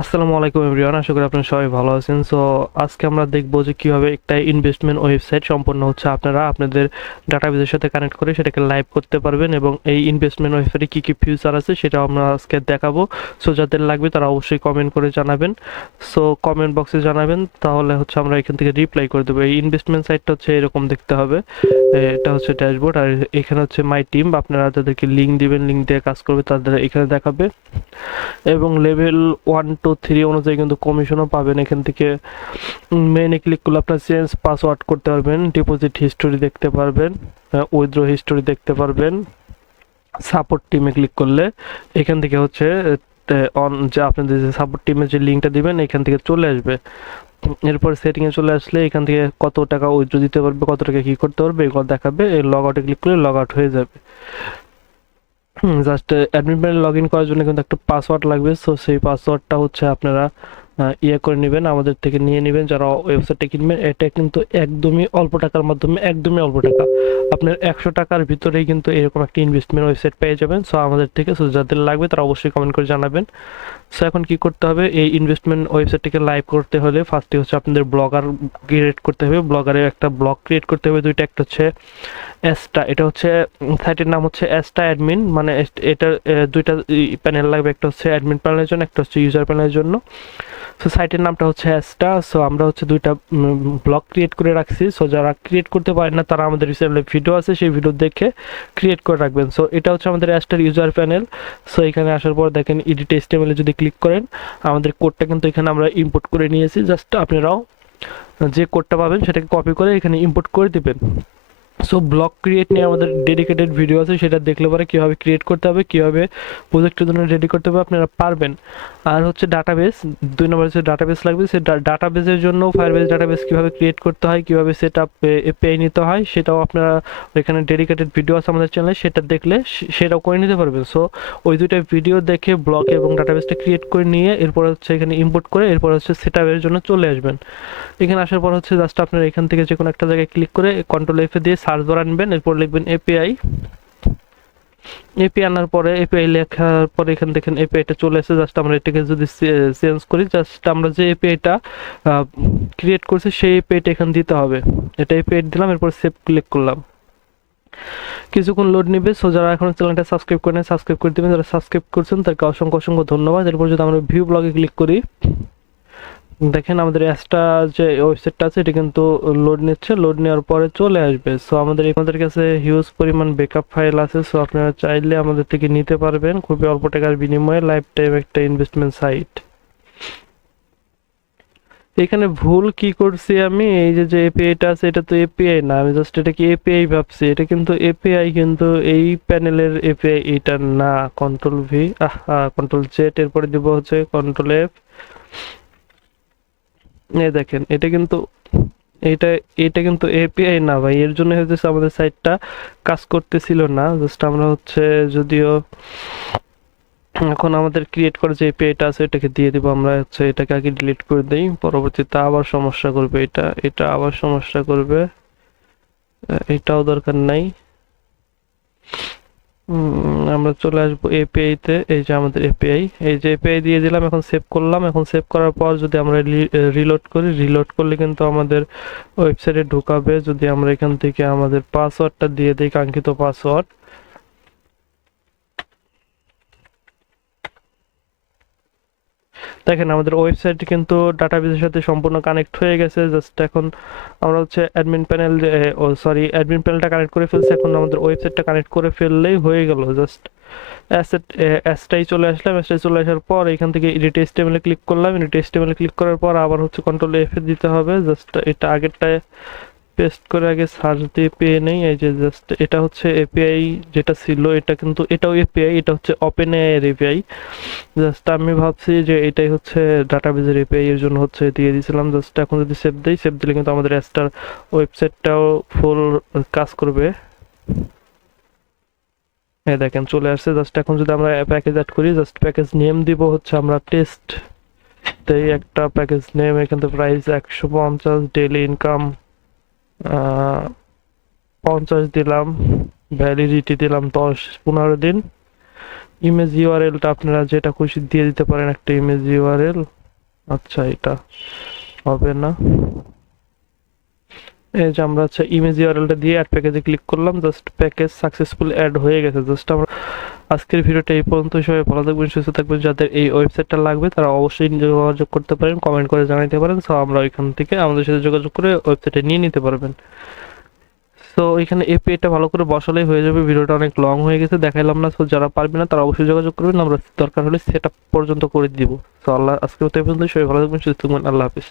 আসসালামু আলাইকুম এভরিওয়ান, আশা করি আপনারা সবাই ভালো আছেন। সো আজকে আমরা দেখব যে কিভাবে একটা ইনভেস্টমেন্ট ওয়েবসাইট সম্পূর্ণ হচ্ছে আপনারা আপনাদের ডাটাবেসের সাথে কানেক্ট করে সেটাকে লাইভ করতে পারবেন, এবং এই ইনভেস্টমেন্ট ওয়েবসাইটে কী কী ফিচার আছে সেটাও আমরা আজকে দেখাবো। সো যাদের লাগবে তারা অবশ্যই কমেন্ট করে জানাবেন। সো কমেন্ট বক্সে জানাবেন, তাহলে হচ্ছে আমরা এখান থেকে রিপ্লাই করে দেবো। এই ইনভেস্টমেন্ট সাইটটা হচ্ছে এরকম দেখতে হবে। এটা হচ্ছে ড্যাশবোর্ড, আর এখানে হচ্ছে মাই টিম। আপনারা যাদেরকে লিঙ্ক দিবেন, লিঙ্ক দিয়ে কাজ করবে তাদের এখানে দেখাবে, এবং লেভেল 1 2 3 অনুযায়ী কিন্তু কমিশনও পাবেন এখান থেকে। মেইনে ক্লিক করলে আপনার চেঞ্জ পাসওয়ার্ড করতে পারবেন, ডিপোজিট হিস্টোরি দেখতে পারবেন, উইথড্র হিস্টোরি দেখতে পারবেন। সাপোর্ট টিমে ক্লিক করলে এখান থেকে হচ্ছে অন যে আপনাদের যে সাপোর্ট টিমের যে লিঙ্কটা দিবেন এখান থেকে চলে আসবে। এরপর সেটিংয়ে চলে আসলে এখান থেকে কত টাকা উইথড্র দিতে পারবে, কত টাকা কী করতে পারবে এগুলো দেখাবে। এই লগ আউটে ক্লিক করলে লগ আউট হয়ে যাবে। Just admin panel log in করার জন্য কিন্তু একটা পাসওয়ার্ড লাগবে। সো সেই পাসওয়ার্ডটা হচ্ছে আপনারা ইয়ে করে নেবেন, আমাদের থেকে নিয়ে নেবেন যারা ওয়েবসাইটটা কিনবেন। এটা কিন্তু একদমই অল্প টাকার মাধ্যমে, একদমই অল্প টাকা, আপনার 100 টাকার ভিতরেই কিন্তু এরকম একটা ইনভেস্টমেন্ট ওয়েবসাইট পেয়ে যাবেন। সো আমাদের থেকে, সো যাদের লাগবে তারা অবশ্যই কমেন্ট করে জানাবেন। সো এখন কি করতে হবে, এই ইনভেস্টমেন্ট ওয়েবসাইটটিকে লাইভ করতে হলে ফার্স্টে হচ্ছে আপনাদের ব্লগার ক্রিয়েট করতে হবে। ব্লগারের একটা ব্লগ ক্রিয়েট করতে হবে দুইটা, একটা হচ্ছে এসটা, এটা হচ্ছে সাইটের নাম হচ্ছে এসটা অ্যাডমিন, মানে এটার দুইটা প্যানেল লাগবে, একটা হচ্ছে অ্যাডমিন প্যানেলের জন্য, একটা হচ্ছে ইউজার প্যানেলের জন্য। সো সাইটের নামটা হচ্ছে এসটা। সো আমরা হচ্ছে দুইটা ব্লগ ক্রিয়েট করে রাখছি। সো যারা ক্রিয়েট করতে পারেন না তারা আমাদের চ্যানেলে ভিডিও আছে, সেই ভিডিও দেখে ক্রিয়েট করে রাখবেন। সো এটা হচ্ছে আমাদের এসটার ইউজার প্যানেল। সো এখানে আসার পর দেখেন এডিট এইচটিএমএল যদি ক্লিক করেন, আমাদের কোডটা কিন্তু এখানে আমরা ইম্পোর্ট করে নিয়েছি। জাস্ট আপনারাও যে কোডটা পাবেন সেটাকে কপি করে এখানে ইম্পোর্ট করে দিবেন। সো ব্লগ ক্রিয়েট নিয়ে আমাদের ডেডিকেটেড ভিডিও আছে, সেটা দেখলে পরে কীভাবে ক্রিয়েট করতে হবে, কীভাবে প্রজেক্টের জন্য রেডি করতে হবে আপনারা পারবেন। আর হচ্ছে ডাটাবেস, 2 নম্বর হচ্ছে ডাটাবেস লাগবে। সে ডাটাবেসের জন্য ফায়ারবেস ডাটাবেস কীভাবে ক্রিয়েট করতে হয়, কীভাবে সেট আপ এপিআই নিতে হয়, সেটাও আপনারা এখানে ডেডিকেটেড ভিডিও আছে আমাদের চ্যানেলে, সেটা দেখলে সেটাও করে নিতে পারবেন। সো ওই দুইটা ভিডিও দেখে ব্লগ এবং ডাটাবেসটা ক্রিয়েট করে নিয়ে এরপর হচ্ছে এখানে ইম্পোর্ট করে এরপর হচ্ছে সেট আপের জন্য চলে আসবেন। এখানে আসার পর হচ্ছে জাস্ট আপনারা এখান থেকে যে কোনো একটা জায়গায় ক্লিক করে কন্ট্রোল এফ দিয়ে সার্চ বার আনবেন, এরপর লিখবেন এপিআই। এপিআই আনার পরে এপিআই লেখার পরে এখান দেখেন এপিআইটা চলে এসে, জাস্ট আমরা এটাকে যদি চেঞ্জ করি, জাস্ট আমরা যে এপিআইটা ক্রিয়েট করছি সেই এপিআইটা এখানে দিতে হবে। এটা এপিআই দিলাম, এরপর সেভ ক্লিক করলাম। কিছুক্ষণ লোড নেবে। সো যারা এখন চ্যানেলটা সাবস্ক্রাইব করেন সাবস্ক্রাইব করে দেবেন, যারা সাবস্ক্রাইব করছেন তাদেরকে অসংখ্য অসংখ্য ধন্যবাদ। এরপর যদি আমরা ভিউ ব্লগে ক্লিক করি, দেখেন আমাদের অ্যাসটা যে ওয়েবসাইটটা আছে এটা কিন্তু লোড নিচ্ছে, লোড নেওয়ার পরে চলে আসবে। সো আমাদের কাছে হিউজ পরিমাণ ব্যাকআপ ফাইল আছে। সো আপনারা চাইলে আমাদের থেকে নিতে পারবেন খুবই অল্প টাকার বিনিময়ে লাইফ টাইম একটা ইনভেস্টমেন্ট সাইট। এখানে ভুল কি করছি আমি, এই যে যে এপিআইটা আছে এটা তো এপিআই না, আমি জাস্ট এটাকে এপিআই ভাবছি, এটা কিন্তু এপিআই, কিন্তু এই প্যানেলের এপিআই এটা না। কন্ট্রোল ভি, কন্ট্রোল জেড, এরপরে দিব হচ্ছে কন্ট্রোল এফ। এই দেখেন এটা কিন্তু, এটা এটা কিন্তু এপিআই না ভাই, এর জন্য হচ্ছে আমাদের সাইটটা কাজ করতেছিল না। জাস্ট আমরা হচ্ছে, যদিও এখন আমাদের ক্রিয়েট করা যে এপিআইটা আছে এটাকে দিয়ে দিব, আমরা হচ্ছে এটাকে আগে ডিলিট করে দেই, পরবর্তীতে আবার সমস্যা করবে, এটা এটা আবার সমস্যা করবে। এটাও দরকার নাই। আমরা চলে আসবো এপিআই তে। এই যে আমাদের এপিআই, এই যে এপিআই দিয়ে দিলাম, এখন সেভ করলাম। এখন সেভ করার পর যদি আমরা রিলোড করি, রিলোড করলে কিন্তু আমাদের ওয়েবসাইটে ঢুকাবে। যদি আমরা এখান থেকে আমাদের পাসওয়ার্ডটা দিয়ে দিই, কাঙ্ক্ষিত পাসওয়ার্ড, দেখেন আমাদের ওয়েবসাইট কিন্তু ডাটাবেসের সাথে সম্পূর্ণ কানেক্ট হয়ে গেছে। জাস্ট এখন আমরা হচ্ছে অ্যাডমিন প্যানেল, ও সরি, অ্যাডমিন প্যানেলটা কানেক্ট করে ফেলছি, এখন আমাদের ওয়েবসাইটটা কানেক্ট করে ফেললেই হয়ে গেল। জাস্ট অ্যাসেট অ্যাসটাই চলে আসলাম। অ্যাসটাই চলে আসার পর এখান থেকে এডিট এইচটিএমএল ক্লিক করলাম। এডিট এইচটিএমএল ক্লিক করার পর আবার হচ্ছে কন্ট্রোল এফ দিতে হবে। জাস্ট এটা আগেরটায় পেস্ট করে আগে সার্চ দিয়ে পেয়ে নেই। এই যে জাস্ট এটা হচ্ছে এপিআই যেটা ছিল, এটা কিন্তু এটাও এপিআই, এটা হচ্ছে ওপেন এআই এর এপিআই। জাস্ট আমি ভাবছি যে এটাই হচ্ছে ডাটাবেজের এপিআই, এর জন্য হচ্ছে দিয়ে দিয়েছিলাম। জাস্ট এখন যদি সেভ দেই, সেভ দিলে কিন্তু আমাদের অ্যাস্টার ওয়েবসাইটটাও ফুল কাজ করবে। হ্যাঁ দেখেন চলে আসছে। জাস্ট এখন যদি আমরা প্যাকেজ অ্যাড করি, জাস্ট প্যাকেজ নেম দিব হচ্ছে আমরা টেস্ট, তাই একটা প্যাকেজ নেম, এখান থেকে প্রাইস 150, ডেইলি ইনকাম 50 দিলাম, ভ্যালিডিটি দিলাম 10-15 দিন, ইমেজ ইউআরএলটা আপনারা যেটা খুশি দিয়ে দিতে পারেন, একটা ইমেজ ইউআরএল। আচ্ছা, এটা হবে না। এই যে আমরা আচ্ছা ইমেজ ইউআরএলটা দিয়ে অ্যাড প্যাকেজে ক্লিক করলাম, জাস্ট প্যাকেজ সাকসেসফুল অ্যাড হয়ে গেছে। জাস্ট আমরা আজকের ভিডিওটা এই পর্যন্ত। সবাই ভালো থাকবেন, সুস্থ থাকবেন। যাদের এই ওয়েবসাইটটা লাগবে তারা অবশ্যই যোগাযোগ করতে পারেন, কমেন্ট করে জানাতে পারেন। সো আমরা ওইখান থেকে আমাদের সাথে যোগাযোগ করে ওয়েবসাইটে নিয়ে নিতে পারবেন। সো এখানে এপিআইটা ভালো করে বসালেই হয়ে যাবে। ভিডিওটা অনেক লং হয়ে গেছে, দেখাইলাম না। সো যারা পারবে না তারা অবশ্যই যোগাযোগ করবেন, আমরা দরকার হলে সেট আপ পর্যন্ত করে দিব। সো আল্লাহ, আজকের মতো এই পর্যন্ত। সবাই ভালো থাকবেন, সুস্থ থাকবেন। আল্লাহ হাফিজ।